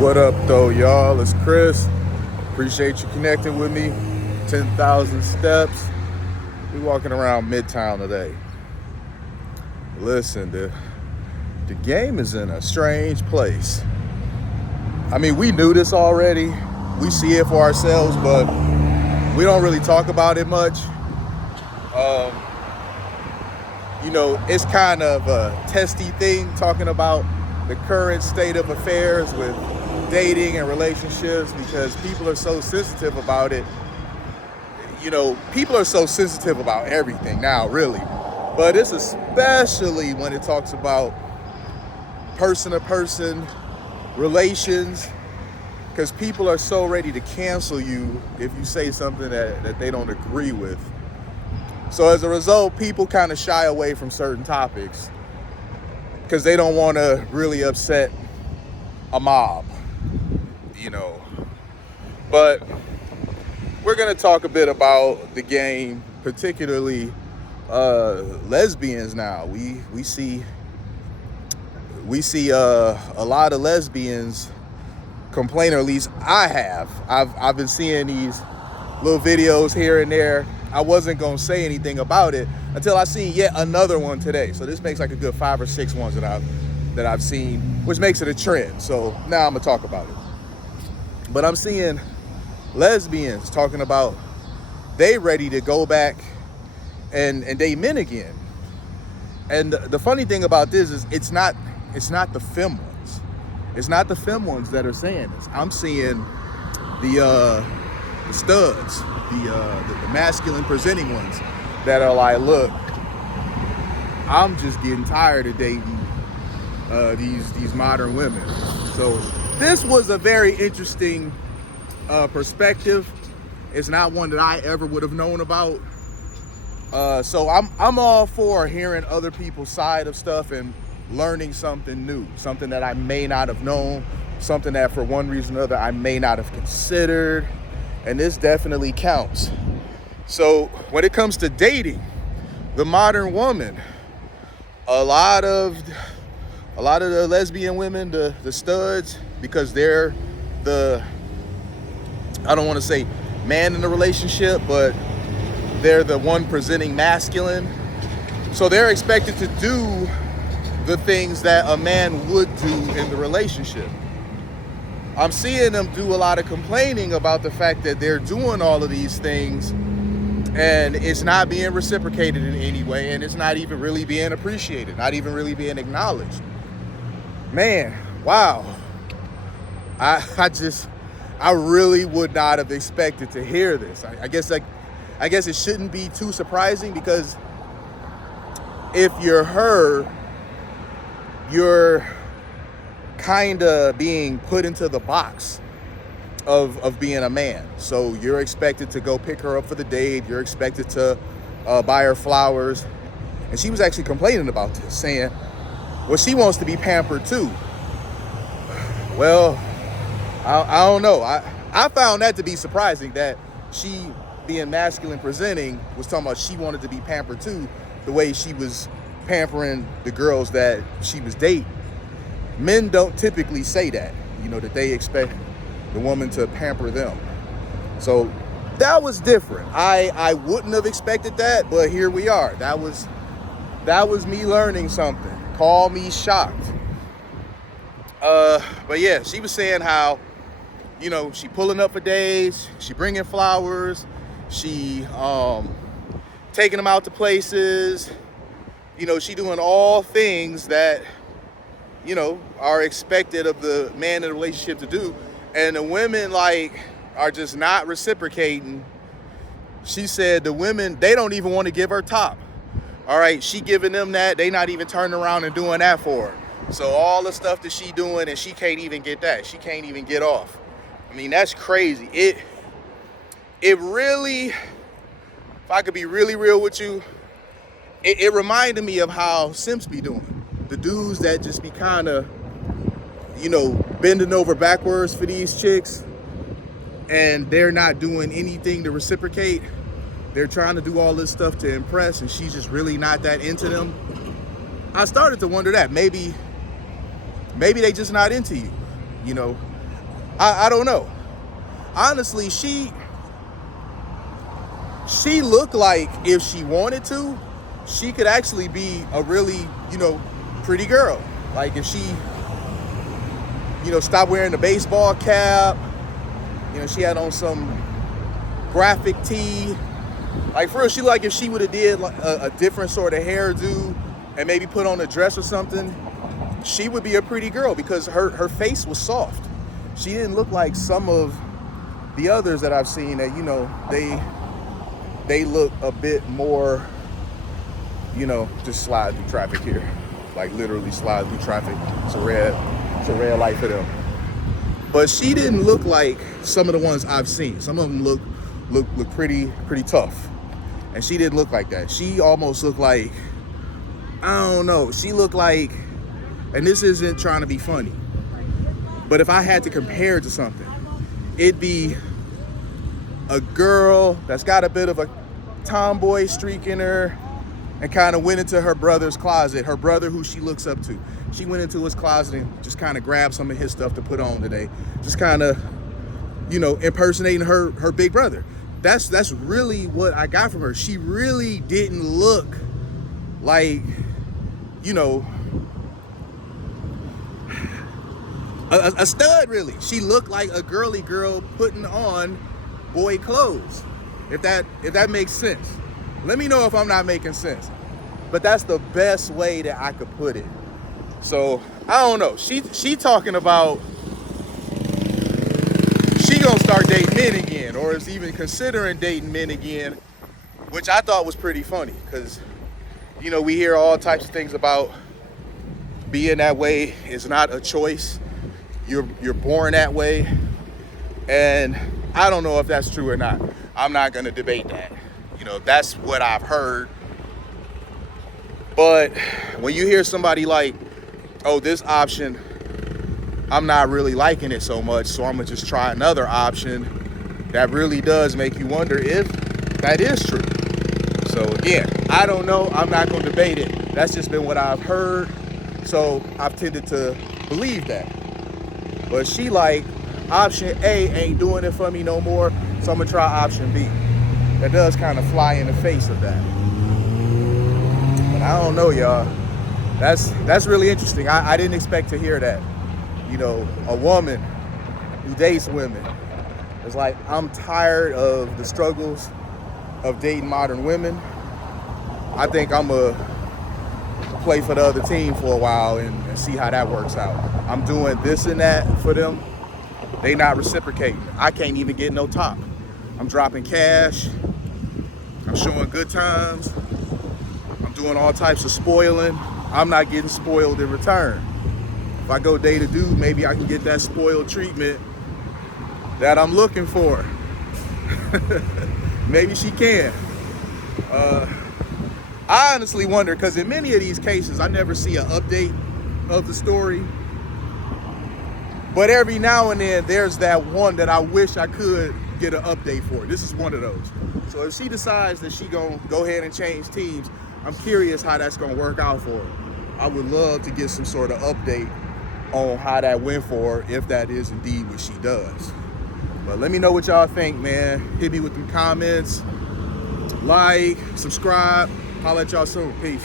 What up, though, y'all? It's Chris. Appreciate you connecting with me. 10,000 steps. We walking around Midtown today. Listen, the game is in a strange place. I mean, we knew this already. We see it for ourselves, but we don't really talk about it much. It's kind of a testy thing talking about the current state of affairs with dating and relationships because people are so sensitive about it. People are so sensitive about everything now, really. But it's especially when it talks about person-to-person relations, because people are so ready to cancel you if you say something that they don't agree with. So as a result, people kind of shy away from certain topics because they don't want to really upset a mob, But we're going to talk a bit about the game, particularly lesbians now. We see a lot of lesbians complain, or at least I have. I've been seeing these little videos here and there. I wasn't gonna say anything about it until I seen yet another one today. So this makes like a good 5 or 6 ones that I've seen, which makes it a trend. So now I'm gonna talk about it. But I'm seeing lesbians talking about they ready to go back and date men again. And the funny thing about this is it's not the femme ones. It's not the femme ones that are saying this. I'm seeing the studs, the masculine presenting ones that are like, look, I'm just getting tired of dating these modern women. So this was a very interesting perspective. It's not one that I ever would have known about. So I'm all for hearing other people's side of stuff and learning something new, something that I may not have known, something that for one reason or another I may not have considered. And this definitely counts. So when it comes to dating, the modern woman, a lot of the lesbian women, the studs, because they're I don't want to say man in the relationship, but they're the one presenting masculine. So they're expected to do the things that a man would do in the relationship. I'm seeing them do a lot of complaining about the fact that they're doing all of these things and it's not being reciprocated in any way, and it's not even really being appreciated, not even really being acknowledged. Man, wow. I really would not have expected to hear this. I guess it shouldn't be too surprising, because if you're her, you're kind of being put into the box of being a man. So you're expected to go pick her up for the date. You're expected to buy her flowers. And she was actually complaining about this, saying, well, she wants to be pampered too. Well, I don't know. I found that to be surprising, that she, being masculine presenting, was talking about she wanted to be pampered too, the way she was pampering the girls that she was dating. Men don't typically say that, that they expect the woman to pamper them. So that was different. I wouldn't have expected that, but here we are. That was me learning something. Call me shocked. But yeah, she was saying how, she pulling up for days, she bringing flowers, she taking them out to places, she doing all things that are expected of the man in the relationship to do, and the women are just not reciprocating. She said the women, they don't even want to give her top. All right, she giving them that, they not even turning around and doing that for her. So all the stuff that she doing, and she can't even get that. She can't even get off. I mean, that's crazy. It really, if I could be really real with you, it reminded me of how simps be doing. The dudes that just be kind of, bending over backwards for these chicks, and they're not doing anything to reciprocate. They're trying to do all this stuff to impress, and she's just really not that into them. I started to wonder that maybe they just not into you. I don't know. Honestly, she looked like if she wanted to, she could actually be a really, pretty girl. Like if she, stopped wearing the baseball cap, she had on some graphic tee. Like for real, she like if she would have did like a different sort of hairdo and maybe put on a dress or something, she would be a pretty girl because her face was soft. She didn't look like some of the others that I've seen that, they look a bit more, just slide through traffic here. Like literally slide through traffic. It's a red light for them. But she didn't look like some of the ones I've seen. Some of them look pretty tough. And she didn't look like that. She almost looked like, I don't know, she looked like, and this isn't trying to be funny, but if I had to compare it to something, it'd be a girl that's got a bit of a tomboy streak in her and kind of went into her brother's closet, her brother who she looks up to. She went into his closet and just kind of grabbed some of his stuff to put on today. Just kind of, impersonating her big brother. That's really what I got from her. She really didn't look like, a stud, really. She looked like a girly girl putting on boy clothes. If that makes sense. Let me know if I'm not making sense. But that's the best way that I could put it. So I don't know. She talking about she gonna start dating men again, or is even considering dating men again, which I thought was pretty funny because we hear all types of things about being that way is not a choice. You're born that way, and I don't know if that's true or not. I'm not gonna debate that. That's what I've heard. But when you hear somebody like, oh, this option, I'm not really liking it so much, so I'm gonna just try another option, that really does make you wonder if that is true. So again, I don't know. I'm not gonna debate it. That's just been what I've heard. So I've tended to believe that. But she like, option A ain't doing it for me no more, so I'm gonna try option B. That does kind of fly in the face of that. But I don't know, y'all. That's really interesting. I didn't expect to hear that. A woman who dates women is like, I'm tired of the struggles of dating modern women. I think I'm gonna play for the other team for a while and see how that works out. I'm doing this and that for them. They not reciprocating. I can't even get no top. I'm dropping cash. I'm showing good times. I'm doing all types of spoiling. I'm not getting spoiled in return. If I go date a dude, maybe I can get that spoiled treatment that I'm looking for. Maybe she can. I honestly wonder, because in many of these cases, I never see an update of the story. But every now and then, there's that one that I wish I could get an update for. This is one of those. So if she decides that she gonna go ahead and change teams, I'm curious how that's gonna work out for her. I would love to get some sort of update on how that went for her, if that is indeed what she does. But let me know what y'all think, man. Hit me with them comments, like, subscribe. I'll let y'all soon. Peace.